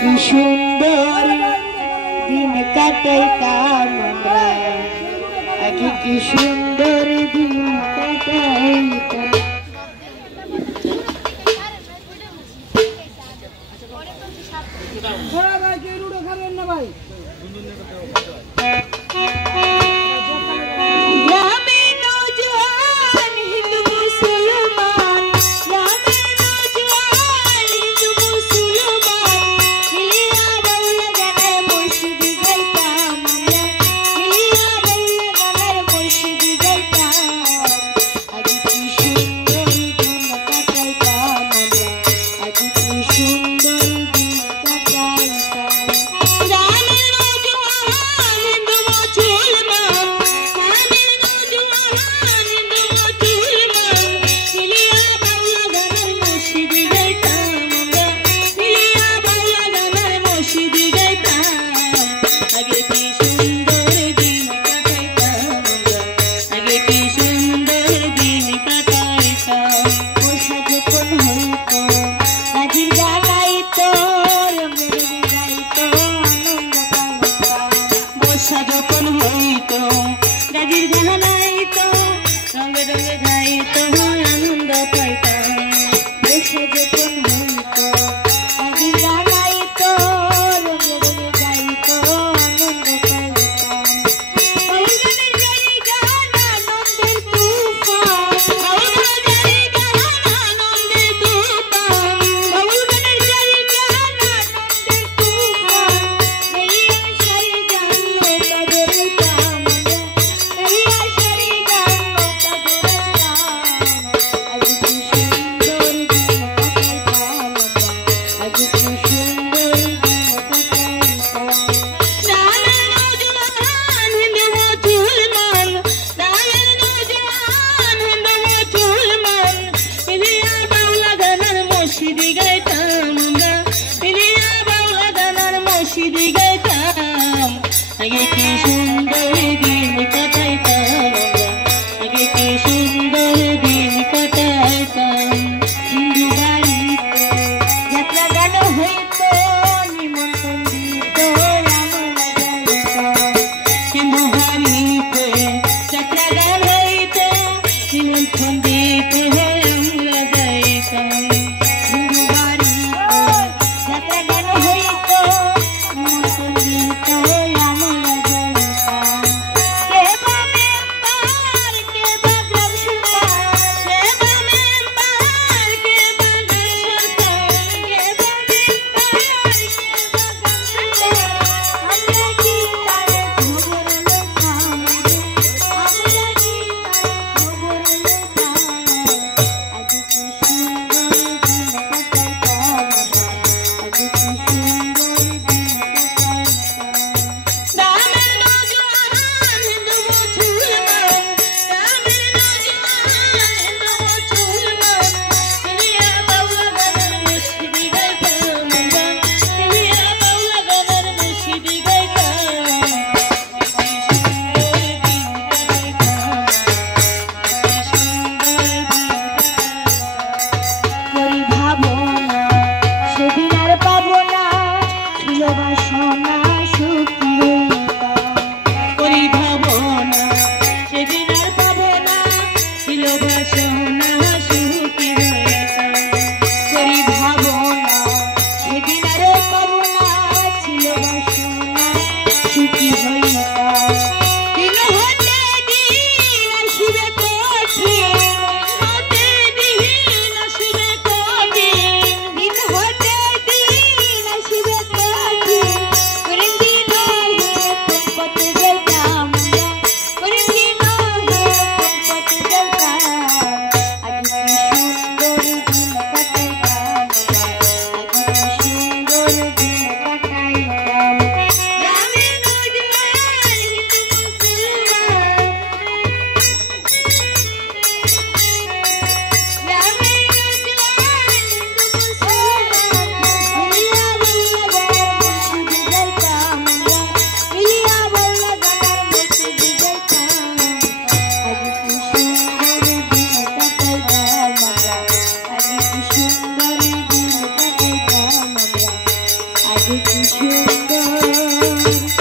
কি সুন্দর দিন কাটাইতাম আমরা, আগে কি সুন্দর দিন কাটাইতাম। যখন হইতো গাজির গানা নাইতো রঙে রঙে যাইতো আনন্দ পাইতাম। বর্ষা যখন হইতো গাজির গানা নাইতো রঙে রঙে যাইতো আনন্দ পাইতাম। বাউলগানের জায়গা আনন্দের তুফান, বাউলগানের জায়গা আনন্দের তুফান, বাউলগানের জায়গা আনন্দের তুফান। আগে কি সুন্দর দিন কাটাইতাম, আগে কি সুন্দর দিন কাটাইতাম। হিন্দু বাড়িতে যাত্রা গান হইতো, নিমন্ত্রণ দিত আমরা যাইতাম। হিন্দু বাড়িতে যাত্রা গান হইতো, নিমন্ত্রণ দিত আমরা যাইতাম। হিন্দু বাড়িতে যাত্রা গান হইতো, নিমন্ত্রণ দিত সেদিন আর পাবো না। আগে কি সুন্দর